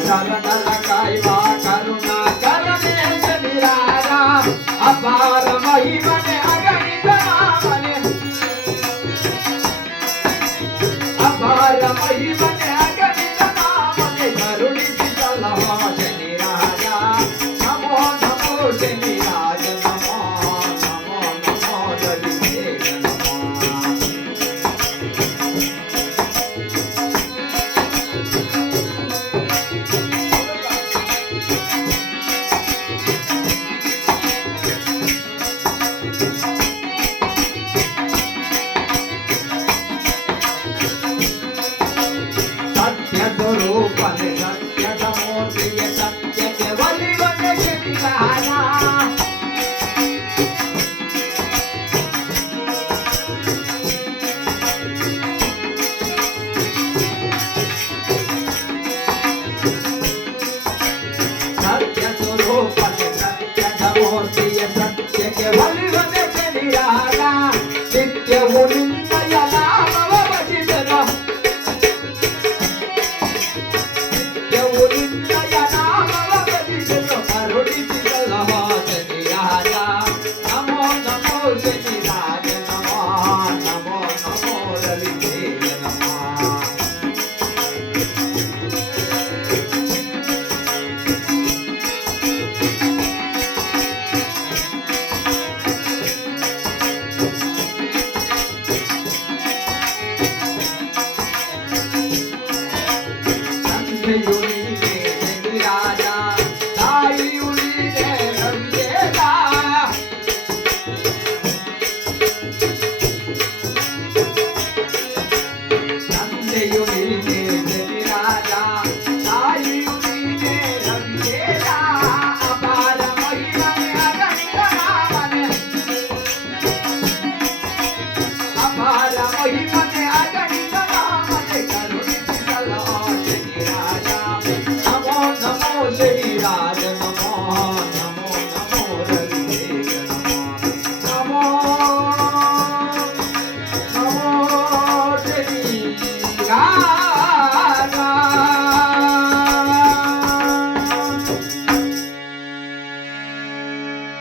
ಚರಣಲ ಕಾಯುವ ಕರುಣಾಕರನೇ ಶನಿರಾಜ ಅಪಾರ ಮಹಿಮನೆ ಅಗಣಿತ ನಾಮನೆ ಅಪಾರ ಮಹಿಮನೆ ಅಗಣಿತ ನಾಮನೆ ಕರುಣಿಸಿ ಸಲಹ ಶನಿರಾಜ ನಮೋ ನಮೋ ಶನಿರಾಜ ನಮೋ ನಮೋ ನಮೋ ರವಿದೇವ ಸ್ವರೂಪನೆ ಸತ್ಯದ ಮೂರ್ತಿಗೆ ಸತ್ಯಕ್ಕೆ ಒಲಿವನೆ ಶನಿರಾಜ ಸತ್ಯ ಸ್ವರೂಪನೆ ಸತ್ಯದ ಮೂರ್ತಿಗೆ ಸತ್ಯಕ್ಕೆ ಒಲಿವನೆ ಶನಿರಾಜ ನಿತ್ಯವು ನಿನ್ನಯ ನಾಮವ ಭಜಿಸದ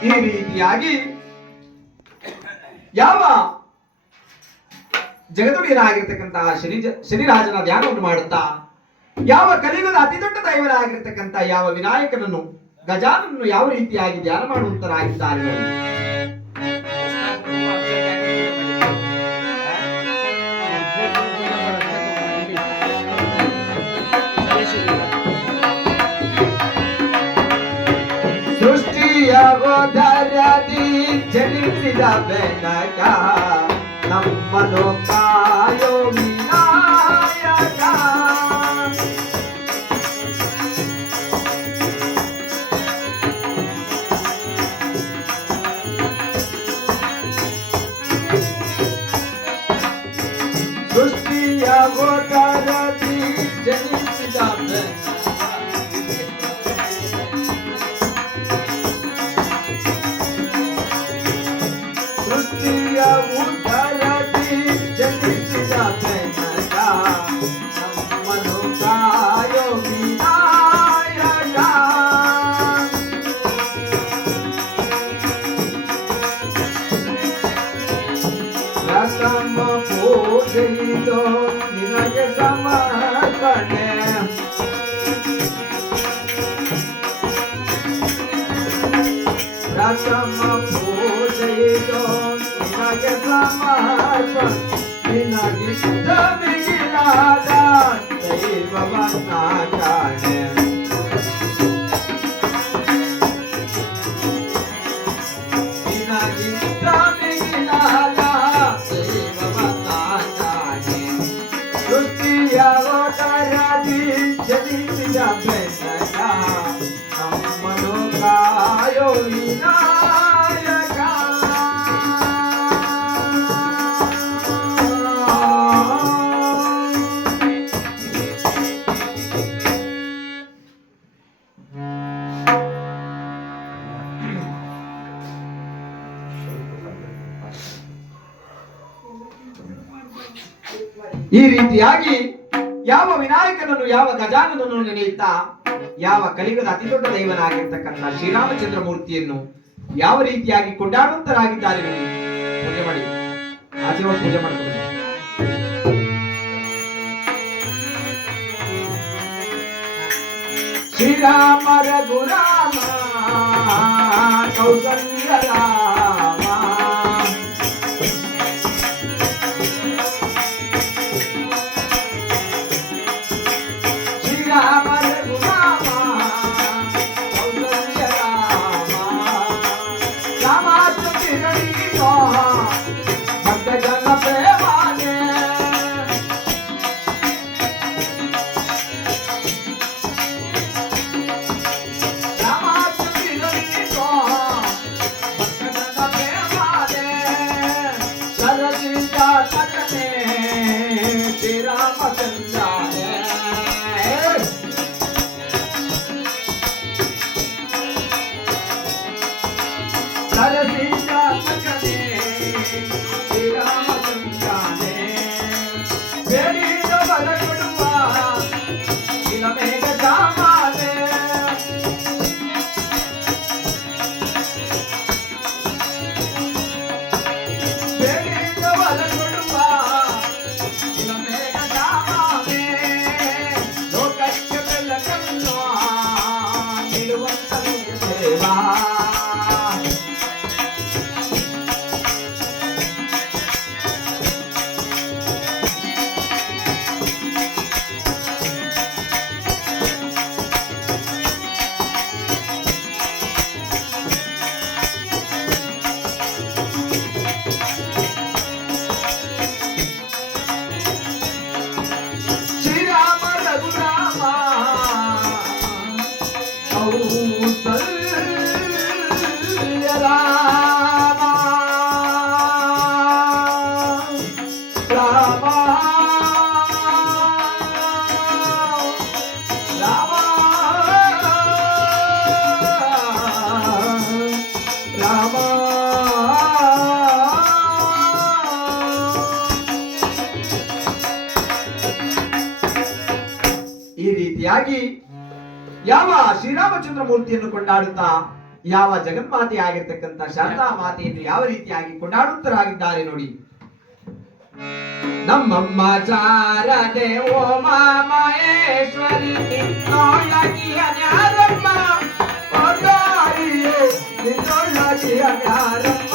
ಈ ರೀತಿಯಾಗಿ ಯಾವ ಜಗದುಡಿಯನಾಗಿರ್ತಕ್ಕಂತಹ ಶನಿರಾಜನ ಧ್ಯಾನವನ್ನು ಮಾಡುತ್ತಾ ಯಾವ ಕಲಿಯುಗದ ಅತಿ ದೊಡ್ಡ ದೈವರಾಗಿರ್ತಕ್ಕಂಥ ಯಾವ ವಿನಾಯಕನನ್ನು ಗಜಾನನನ್ನು ಯಾವ ರೀತಿಯಾಗಿ ಧ್ಯಾನ ಮಾಡುವಂತರಾಗಿದ್ದಾರೆ ನೋಡಿ. ಧರದಿ ಜನಿಸಿದ ಬೆನಕ ನಮ್ಮನು ಕಾಯೋ ವಿನಾಯಕ ಸೃಷ್ಟಿಯ ಧರದಿ ಜನಿಸಿದ ಬೆನಕ ಉದ್ಧರದಿ ಜನಿಸಿದ ಬೆನಕ ನಮ್ಮನು ಕಾಯೋ ವಿನಾಯಕ ಪ್ರಥಮ ಪೂಜೆಯಿದು ನಿನಗೆ ಸಮರ್ಪಣೆ ಪ್ರಥಮ ಪೂಜೆಯಿದು ನಿನಗೆ ಸಮರ್ಪಣೆ ನಿನಗಿಷ್ಟ ಮಿಗಿಲಾದ ದೈವವನ್ನ ಕಾಣೆ ನಿನಗಿಷ್ಟ ಮಿಗಿಲಾದ ದೈವವನ್ನ ಕಾಣೆ ಸೃಷ್ಟಿಯ ಒಡರದಿ ಜನಿಸಿದ ಬೆನಕ ನಮ್ಮನು ಕಾಯೋ ವಿನಾಯಕ ಈ ರೀತಿಯಾಗಿ ಯಾವ ವಿನಾಯಕನನ್ನು ಯಾವ ಗಜಾನನನ್ನು ನೆನೆಯುತ್ತಾ ಯಾವ ಕಲಿಯುಗದ ಅತಿ ದೊಡ್ಡ ದೈವನಾಗಿರ್ತಕ್ಕಂಥ ಶ್ರೀರಾಮಚಂದ್ರ ಮೂರ್ತಿಯನ್ನು ಯಾವ ರೀತಿಯಾಗಿ ಕೊಂಡಾಡುವಂತರಾಗಿದ್ದಾರೆ ನೋಡಿ. ಪೂಜೆ ಮಾಡಿ ಆಚೆ ಹೋಗಿ ಪೂಜೆ ಮಾಡ್ಕೊಂಡು ಶ್ರೀರಾಮ ರಘುರಾಮ ಕೌಸಲ್ಯ ರಾಮ ಶ್ರೀರಾಮ ರಘುರಾಮ ಕೌಸಲ್ಯ ರಾಮ ರಾಮಾಚ ಕಿರಣೀಯೋ ಭಕ್ತ ಜನ ಪ್ರೇಮಾನೆ ಈ ರೀತಿಯಾಗಿ ಯಾವ ಶ್ರೀರಾಮಚಂದ್ರ ಮೂರ್ತಿಯನ್ನು ಕೊಂಡಾಡುತ್ತಾ ಯಾವ ಜಗನ್ಮಾತೆ ಆಗಿರ್ತಕ್ಕಂಥ ಶಾರದಾ ಮಾತೆಯನ್ನು ಯಾವ ರೀತಿಯಾಗಿ ಕೊಂಡಾಡುತ್ತರಾಗಿದ್ದಾರೆ ನೋಡಿ. ನಮ್ಮಮ್ಮ ಶಾರದೆ ಓ ಮಹೇಶ್ವರಿ ನಿನ್ನೊಳಗಿಯ ನ್ಯಾರಮ್ಮ ಓ ತಾಯಿಯೇ ನಿನ್ನೊಳಗಿಯ ನ್ಯಾರಮ್ಮ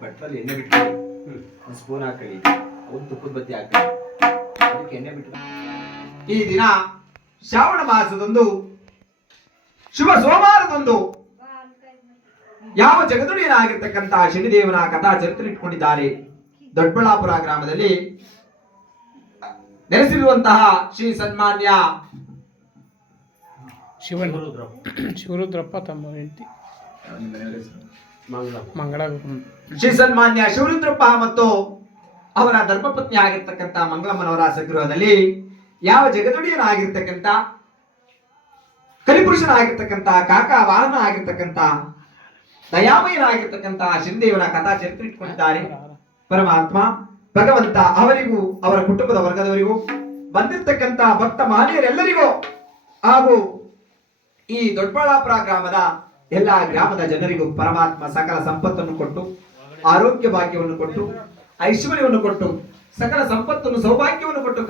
ಬಟ್ಟಲಲ್ಲಿ ಎಣ್ಣೆ ಬಿಟ್ಟು ಒಂದು ಸ್ಪೂನ್ ಹಾಕೊಳ್ಳಿ, ಒಂದು ತುಪ್ಪದ ಬತ್ತಿ ಹಾಕೊಳ್ಳಿ, ಅದಕ್ಕೆ ಎಣ್ಣೆ ಬಿಟ್ಟು. ಈ ದಿನ ಶ್ರಾವಣ ಮಾಸದೊಂದು ಶುಭ ಸೋಮವಾರದೊಂದು ಯಾವ ಜಗದುಡಿಯರಾಗಿರ್ತಕ್ಕಂತಹ ಶನಿದೇವನ ಕಥಾ ಚರಿತ್ರೆ ಇಟ್ಕೊಂಡಿದ್ದಾರೆ. ದೊಡ್ಡಬಳ್ಳಾಪುರ ಗ್ರಾಮದಲ್ಲಿ ನೆಲೆಸಿರುವಂತಹ ಶ್ರೀ ಸನ್ಮಾನ್ಯ ಶಿವರುದ್ರಪ್ಪ ತಮ್ಮ ಹೆಂಡತಿ ಮಂಗಳ ಶ್ರೀ ಸನ್ಮಾನ್ಯ ಶಿವರುದ್ರಪ್ಪ ಮತ್ತು ಅವರ ಧರ್ಮಪತ್ನಿ ಆಗಿರ್ತಕ್ಕಂಥ ಮಂಗಳಮ್ಮನವರ ಸಗೃಹದಲ್ಲಿ ಯಾವ ಜಗದೊಡೆಯನಾಗಿರ್ತಕ್ಕಂಥ ಕಲಿಪುರುಷನಾಗಿರ್ತಕ್ಕಂಥ ಕಾಕ ವಾಹನ ಆಗಿರ್ತಕ್ಕಂಥ ದಯಾಮಯನಾಗಿರ್ತಕ್ಕಂಥ ಶಿಂದೇವನ ಕಥಾ ಚರಿತ್ರೆ ಇಟ್ಕೊಂಡಿದ್ದಾರೆ. ಪರಮಾತ್ಮ ಭಗವಂತ ಅವರಿಗೂ ಅವರ ಕುಟುಂಬದ ವರ್ಗದವರಿಗೂ ಬಂದಿರತಕ್ಕಂಥ ಭಕ್ತ ಮಹನೀಯರೆಲ್ಲರಿಗೂ ಹಾಗೂ ಈ ದೊಡ್ಡಬಳ್ಳಾಪುರ ಗ್ರಾಮದ ಎಲ್ಲಾ ಗ್ರಾಮದ ಜನರಿಗೂ ಪರಮಾತ್ಮ ಸಕಲ ಸಂಪತ್ತನ್ನು ಕೊಟ್ಟು ಆರೋಗ್ಯ ಭಾಗ್ಯವನ್ನು ಕೊಟ್ಟು ಐಶ್ವರ್ಯವನ್ನು ಕೊಟ್ಟು ಸಕಲ ಸಂಪತ್ತನ್ನು ಸೌಭಾಗ್ಯವನ್ನು ಕೊಟ್ಟು